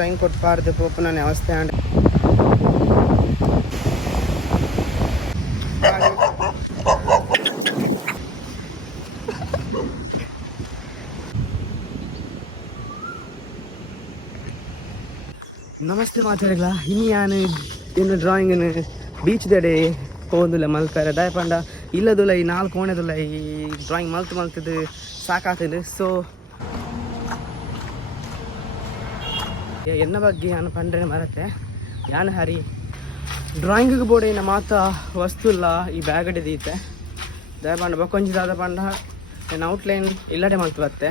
Rain ಕೊಟ್ಬಾರ್ದು ಪೋಪನ ಅವಸ್ಥೆ and ನಮಸ್ತೆ ಮಾತಾಡಲ್ಲ ಇನ್ನು ನಾನು ಇನ್ನು ಡ್ರಾಯಿಂಗ್ ಬೀಚ್ ದಡೆ ಹೋದಿಲ್ಲ ಮಲ್ತಾರೆ ದಯಪಂಡ ಇಲ್ಲದಿಲ್ಲ ಈ 4 ಕೋಣೆದಿಲ್ಲ ಈ ಡ್ರಾಯಿಂಗ್ ಮಲ್ತದು ಸಾಕಾಗ್ತದೆ. ಸೊ ಎನ್ನ ಬಗ್ಗೆ ನಾನು ಪಂಡ್ರೆ ಮರತೆ ಯಾನು ಹರಿ ಡ್ರಾಯಿಂಗಿಗೆ ಬೋರ್ಡಿನ ಮಾತ ವಸ್ತು ಇಲ್ಲ ಈ ಬ್ಯಾಗ್ ಹಿಡಿದೀತೆ ದಯಪಂಡ ಬಕ್ಕೊಂಜಿದಾದ ಪಂಡ ಏನು ಔಟ್ಲೈನ್ ಇಲ್ಲಡೆ ಮಲ್ತು ಬತ್ತೆ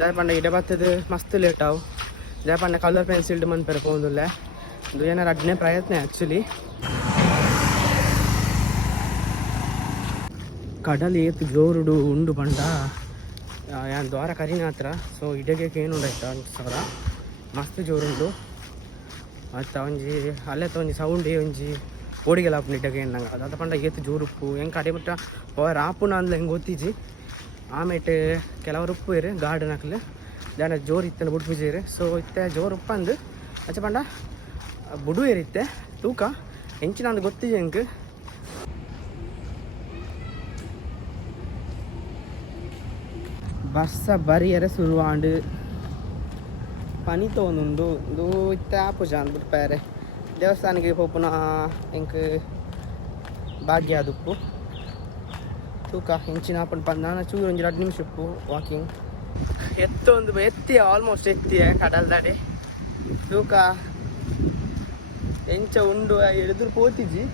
ದಯಪಂಡ ಇಡೆ ಬರ್ತದೆ ಮಸ್ತ್ ಲೇಟ್ ಅವು ದಯಪಂಡ ಕಲರ್ ಪೆನ್ಸಿಲ್ಡ್ ಮನ್ಪೆರೆ ಹೋದಿಲ್ಲ ಇದು ಏನಾರು ಅಡ್ನೇ ಪ್ರಯತ್ನ ಆ್ಯಕ್ಚುಲಿ ಕಡಲು ಏತು ಜೋರುಡು ಉಂಡು ಪಂಡ ಯಾನ್ ದ್ವಾರ ಕರಿನ ಹತ್ರ. ಸೊ ಇಡೆಗೆ ಏನು ಉಂಡಾಯ್ತು ಸಾವಿರ ಮಸ್ತ್ ಜೋರುಂಡು ಮತ್ತು ಒಂಜಿ ಅಲ್ಲೇ ಒಂಜಿ ಸೌಂಡ್ ಒಂಜಿ ಓಡಿಗೆಲ್ಲ ಆಪುನ ಇಡ್ಡಗೆ ನಂಗೆ ಅದ ಪಂಡ ಏತು ಜೋರು ಉಪ್ಪು ಹೆಂಗೆ ಕಡೆ ಬಿಟ್ಟ ಪವರ್ ಆಪುನ ಅಂದ್ಲ ಹೆಂಗೆ ಗೊತ್ತಿಜಿ ಆಮೇಲೆ ಕೆಲವರು ಉಪ್ಪು ಇರು ಗಾರ್ಡನ್ ಹಾಕಲು ಜನ ಜೋರು ಇತ್ತಲ್ಲ ಬುಡ್ ಬಿಜೇರಿ. ಸೊ ಇತ್ತೆ ಜೋರು ಉಪ್ಪು ಅಂದು ಅಚ್ಚ ಪಂಡ ಬುಡು ಏರಿತ್ತೆ ತೂಕ ಹೆಂಚಿನ ಅಂದು ಗೊತ್ತಿಜಿ ಹೆಂಗೆ ಬಸ್ಸ ಬರಿಯರೆ ಸುರುವಾಂಡು ಪನಿ ತೋನುಂಡು ಇದು ಇತ್ತೆ ಪೂಜ ಅಂದ್ಬಿಟ್ಟು ಬೇರೆ ದೇವಸ್ಥಾನಕ್ಕೆ ಹೋಪುನ ಹೆಂಗೆ ಭಾಗ್ಯ ಅದುಪ್ಪು ತೂಕ ಹೆಂಚಿನ ಹಾಪನ್ ನಾನು ಚೂರು ಒಂದು 2 ನಿಮಿಷ ಉಪ್ಪು ವಾಕಿಂಗ್ ಎತ್ತಿ ಆಲ್ಮೋಸ್ಟ್ ಎತ್ತಿ ಕಡಲ್ ದಾಡೆ ತೂಕ ಎಂಚ ಉಂಡು ಎದುರು ಪೋತಿಜಿ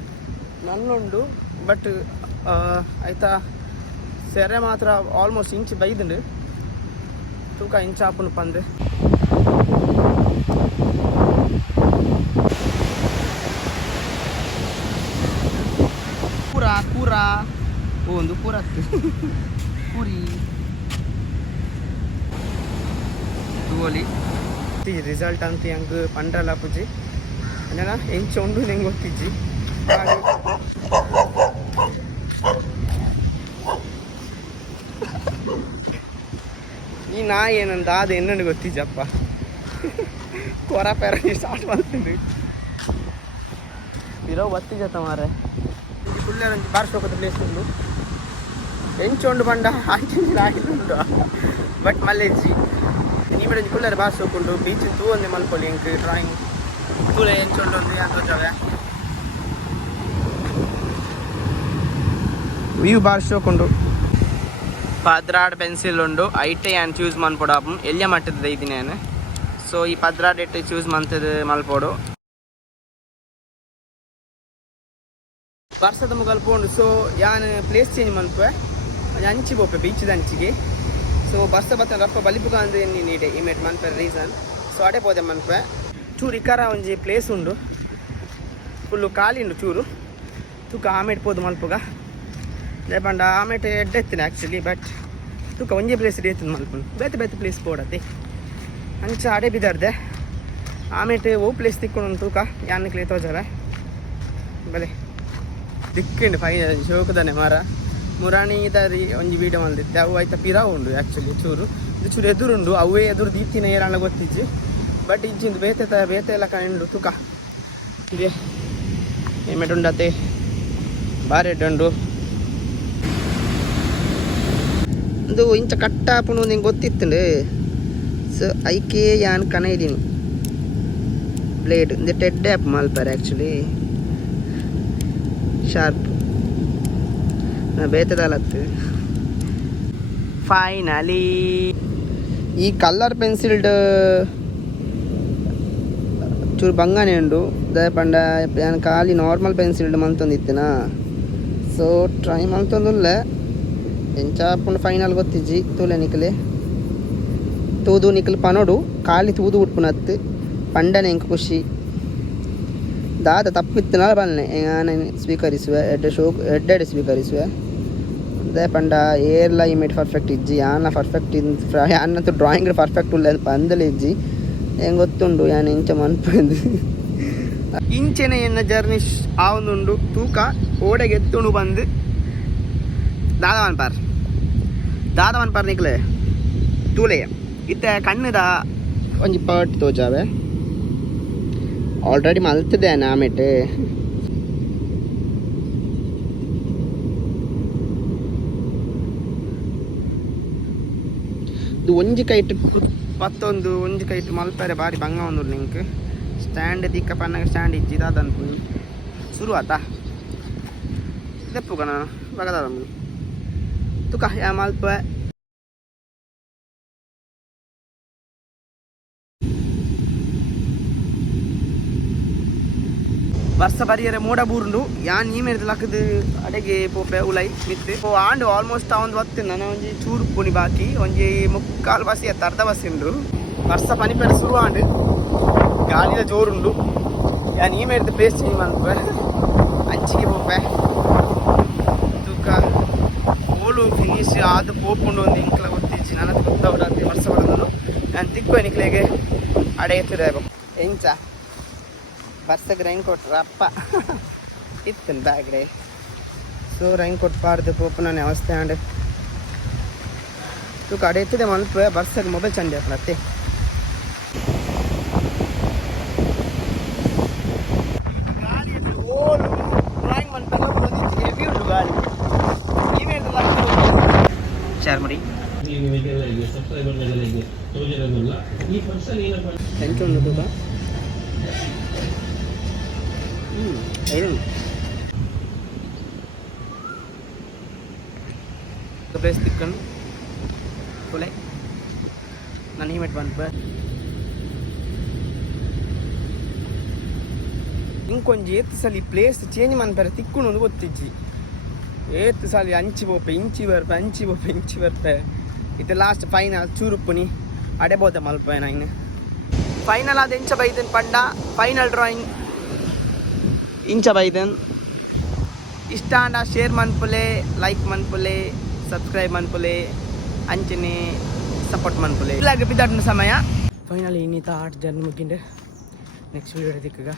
ನನ್ನುಂಡು ಬಟ್ ಆಯ್ತಾ ಸೆರೆ ಮಾತ್ರ ಆಲ್ಮೋಸ್ಟ್ ಇಂಚು ಬೈದುಂಡು ತೂಕ ಇಂಚ ಹಾಪುನು ಪಂದು ಕೂರ ಒಂದು ಕೂರತ್ತು ಪೂರಿ ತೂಲಿ ರಿಸಲ್ಟ್ ಅಂತ ಹೆಂಗೆ ಪಂಡ್ರಲ್ಲ ಪೂಜಿ ಏನ ಎಂಚ ಉಂಡು ಹೆಂಗೆ ಗೊತ್ತಿಜ್ಜಿ ಈ ನಾಯಿ ಏನಂದ ಅದು ಎನ್ನನ್ನು ಗೊತ್ತಿಜ್ಜಪ್ಪ ಕೊರ ಪೆರ ಸ್ಟಾರ್ಟ್ ಮಾಡ್ತೀನಿ ಇರೋ ಗೊತ್ತಿಜತ್ತ ಮಾರೆ ಫುಲ್ ಬಾರಿಸ್ಬೇಕಂತ ಪ್ಲೇಸ್ ಉಂಡು ಎಂಚೊಂಡು ಬಂಡ ಆಗಿದ್ದುಂಡು ಬಟ್ ಮಲ್ಲೆಜ್ಜಿ ನೀವೇ ಫುಲ್ಲರ್ ಬಾರಿಸ್ಬೇಕುಂಡು ಬೀಚ್ ತೂ ಒಂದೇ ಮಲ್ಕೊಳ್ಳಿ ಹೆಂಗೆ ಡ್ರಾಯಿಂಗ್ ತೂಳೆ ಎಂಚೊಂಡು ಒಂದು ಅಂತ ವ್ಯೂ ಬಾರಿಸ್ಬೇಕುಂಡು ಪದ್ರಾಡ್ ಪೆನ್ಸಿಲ್ ಉಂಡು ಐಟೆ ಆ್ಯಂಡ್ ಚೂಸ್ ಮನ್ಪೊಡು ಎಲ್ಲಿಯ ಮಟ್ಟದ ಇದ್ದೀನಿ ನಾನು. ಸೊ ಈ ಪದ್ರಾಡ್ ಇಟ್ಟು ಚೂಸ್ ಮಂತದ ಮಲ್ಪೋಡು ವರ್ಷದ ಮುಗಲ್ ಪೋಂಡು. ಸೊ ಯಾನ್ ಪ್ಲೇಸ್ ಚೇಂಜ್ ಮನ್ಪೆ ಅಂಚಿ ಬೋಪೆ ಬೀಚ್ದ ಅಂಚಿಗೆ. ಸೊ ಬರ್ಸ ಬತ್ತ ರಪ್ಪ ಬಲಿಪುಗ ಅಂದ್ರೆ ನೀಡೆ ಇಮೇಟ್ ಮನ್ಪೆ ರೀಸನ್. ಸೊ ಅಡೆ ಪೋದೆ ಮನ್ಪೆ ಚೂರು ಇಕ್ಕರ ಒಂಜಿ ಪ್ಲೇಸ್ ಉಂಡು ಫುಲ್ಲು ಖಾಲಿ ಉಂಡು ಚೂರು ತೂಕ ಆಮೇಟ್ ಪೋದು ಮಲ್ಪುಗ ಲೇಪಂಡ ಆಮೇಟ್ ಎಡ್ಡೆತ್ತಿನ ಆ್ಯಕ್ಚುಲಿ ಬಟ್ ತೂಕ ಒಂಜೇ ಪ್ಲೇಸ್ ಎತ್ತಿನ ಮಲ್ಪುಂಡು ಬೇತೆ ಬೇತೆ ಪ್ಲೇಸ್ ಪೋಡತ್ತೆ ಅಂಚ ಅಡೆ ಬಿದ್ದಾರ್ದೆ ಆಮೇಟ್ ಓ ಪ್ಲೇಸ್ ತಿಕ್ಕೊಂಡು ತೂಕ ಯಾನಕ್ಲೆ ತೋಜಾವೆ ಬಲೆ ದಿಕ್ಕಂಡು ಫೈನಲ್ ಶೋಕದಾನೆ ಮಾರ ಮುರಾಣಿ ದಾರಿ ಒಂಜಿ ವೀಡಿಯೋ ಮಲ್ದಿತ್ತೆ ಅವು ಆಯ್ತಾ ಪಿರಾವು ಉಂಡು ಆ್ಯಕ್ಚುಲಿ ಚೂರು ಇದು ಚೂರು ಎದುರುಂಡು ಅವೇ ಎದುರು ದೀತಿನ ಏರಣ್ಣ ಗೊತ್ತಿಜ್ಜಿ ಬಟ್ ಇಜ್ಜಿಂದು ಬೇತೆ ಎಲ್ಲ ಕಂಡು ತೂಕ ಇದೆ ಏಮೆಟ್ ಉಂಡತ್ತೆ ಬಾರೆಡ್ ಉಂಡು ಇದು ಇಂಚ ಕಟ್ಟಾಪುನು ನಿಂಗೆ ಗೊತ್ತಿತ್ತಂಡು. ಸೊ ಐಕೆ ಯಾನ್ ಕನ ಇದೀನಿ ಬ್ಲೇಡ್ ಇದು ಟೆಡ್ ಆ್ಯಪ್ ಮಲ್ಪಾರೆ ಆ್ಯಕ್ಚುಲಿ ಶಾರ್ಪ್ ಬೇತದಲತ್ತು ಫೈನಲಿ ಈ ಕಲರ್ ಪೆನ್ಸಿಲ್ಡ್ ಚೂರು ಬಂಗಾನೆ ಉಂಡು ದಯಪಂಡ ನಾನು ಖಾಲಿ ನಾರ್ಮಲ್ ಪೆನ್ಸಿಲ್ಡ್ ಮಲ್ತೊಂದಿತ್ತೇನಾ. ಸೊ ಟ್ರೈ ಮಲ್ತೊಂದುಲ್ಲ ಎಂಚಾಪುಂಡು ಫೈನಲ್ ಗೊತ್ತಿಜ್ಜಿ ತೂಲೆ ನಿಕ್ಲೆ ತೂದು ನಿಕ್ಲು ಪನೋಡು ಖಾಲಿ ತೂದು ಉಟ್ಪುನತ್ತು ಪಂಡನೆ ಎಂಕ್ ಖುಷಿ ದಾದ ತಪ್ಪಿತ್ತನಾಲ ಬನ್ನೆ ನಾನು ಸ್ವೀಕರಿಸುವೆ ಎಡ್ಡೆಡೆ ಸ್ವೀಕರಿಸುವೆ ದಯಪಂಡ ಏರ್ಲ ಇಮೇಟ್ ಪರ್ಫೆಕ್ಟ್ ಇಜ್ಜಿ ಯಾನ ಪರ್ಫೆಕ್ಟ್ ಯಾನಂತೂ ಡ್ರಾಯಿಂಗ್ ಪರ್ಫೆಕ್ಟ್ ಉಲ್ಲ ಪಂದಲೆ ಇಜ್ಜಿ ಹೆಂಗೆ ಗೊತ್ತುಂಡು ಯಾನು ಇಂಚ ಮನ್ಪಂದು ಇಂಚೆನೆ ಎನ್ನ ಜರ್ನಿ ಆವೊಂದುಂಡು ತೂಕ ಓಡೆಗೆ ಎತ್ತುಂಡು ಬಂದು ದಾದವನ್ ಪಾರ್ ನಿಕ್ಲೆ ತೂಲೆಯ ಇತ್ತೆ ಕಣ್ಣದ ಒಂಜಿ ಪರ್ಟ್ ತೋಜಾವೆ ಆಲ್ರೆಡಿ ಮಲ್ತದೆ ನಾಮೆಟ್ಟು ಇದು ಒಂಜಿ ಕೈಟ್ ಮತ್ತೊಂದು ಒಂಜಿ ಕೈಟ್ ಮಲ್ಪರೆ ಬಾರಿ ಬಂಗ ಒಂದು ಲಿಂಕ್ ಸ್ಟ್ಯಾಂಡ್ ದಿಕ್ಕ ಪನ್ನಗ ಸ್ಟ್ಯಾಂಡ್ ಇಜ್ಜಿ ಅದಂತು ಶುರು ಆತಾ ಇದಪ್ಪು ಕಣ ಬಗದ ತುಕ ಯಾ ಮಲ್ಪ ವರ್ಷ ಬರಿಯರೆ ಮೋಡ ಬೂರುಂಡು ಯಾನ್ ಈ ಮೇರೆ ಲಕ್ಕದು ಅಡೆಗೆ ಪೋಪೆ ಉಲೈ ಮಿತ್ತು ಓ ಆಂಡು ಆಲ್ಮೋಸ್ಟ್ ಒಂದು ಹೊತ್ತು ನಾನು ಒಂಜಿ ಚೂರು ಪುಣಿ ಬಾಕಿ ಒಂಜಿ ಮುಕ್ಕಾಲು ಬಸ್ ಎತ್ತ ಅರ್ಧ ಬಸ್ ಉಂಡು ವರ್ಷ ಪನಿಪೆರ ಶುರು ಆಂಡು ಗಾಳಿದ ಜೋರುಂಡು ಯಾನ್ ಈ ಮೇರೆ ಪ್ಲೇಸ್ ಚೇಂಜ್ ಮಾಡ್ಪೆ ಅಂಚಿಗೆ ಪೋಪೆ ತೂಕ ಓಲು ಫಿನಿಶ್ ಆದು ಪೋಪುಂಡು ಒಂದು ಇಂಕ್ಲ ಗೊತ್ತಿಚ್ಚಿ ನನಗೆ ಗೊತ್ತಾಗ್ಬಿಡತ್ತೆ ವರ್ಷ ಬರೋದು ನಾನು ತಿಕ್ಕು ನಿಕ್ಲೆಗೆ ಅಡೆ ಎತ್ತಿದೆ ಎಂಚ ಬರ್ಸಕ್ಕೆ ರೈನ್ ಕೊಟ್ರ ಅಪ್ಪ ಇತ್ತು ಬ್ಯಾಗ್ರೆ ಸೊ ರೈನ್ ಕೊಟ್ಬಾರ್ದು ಪೋಪನ ಅವಸ್ಥೆ ಆಂಡ್ ತೂ ಕಡೆ ಎತ್ತಿದೆ ಮಲ್ಪ ಬರ್ಸಕ್ಕೆ ಮೊಬೈಲ್ ಚಂದ ಅತ್ತೆ ಗಾಳಿಯಲ್ಲಿ ಓಲು ಡ್ರಾಯಿಂಗ್ ಮಾಡ್ತಾರೆ ಹೆವಿ ಉಂಟು ಗಾಳಿ ಶೇರ್ ಮಾಡಿ ಎಂತ ಉಂಟು ತೂಕ ಪ್ಲೇಸ್ ತಿಕ್ಕೊಂಡು ಕೊಲೆ ನಾನು ಹಿಮೆಟ್ ಬಂತು ಇಂಕೊಂಜಿ ಏತ್ ಸಲ ಪ್ಲೇಸ್ ಚೇಂಜ್ ಮಾಡ್ತಾರೆ ತಿಕ್ಕೊಂಡು ಒಂದು ಗೊತ್ತಿಜ್ಜಿ ಏತ್ ಸಲ ಅಂಚಿ ಬೋಪೆ ಇಂಚಿ ಬರ್ಪೆ ಇದು ಲಾಸ್ಟ್ ಫೈನಲ್ ಚೂರುಪ್ಪುನಿ ಅಡೆಬೋದ ಮಲ್ಪ ನಂಗೆ ಫೈನಲ್ ಅದು ಇಂಚ ಬೈದನ್ ಪಂಡ ಫೈನಲ್ ಡ್ರಾಯಿಂಗ್ ಇಂಚ ಬೈದನ್ ಇಷ್ಟ ಅಂಡ ಶೇರ್ ಮನ್ಪುಲೆ ಲೈಕ್ ಮನ್ಪುಲೆ ಸಬ್ಸ್ಕ್ರೈಬ್ ಮನ್ಪುಲೆ ಅಂಚನೆ ಸಪೋರ್ಟ್ ಮನ್ಪುಲೆ ಇಲ್ಲಾಗ ಬಿದ್ದಾಡಿನ ಸಮಯ ಫೈನಲ್ ಇನ್ನಿತ 8 ಜನ ಮುಗಿಂಡೆ ನೆಕ್ಸ್ಟ್ ವೀಡಿಯೋ ದಿಕ್ಕಗ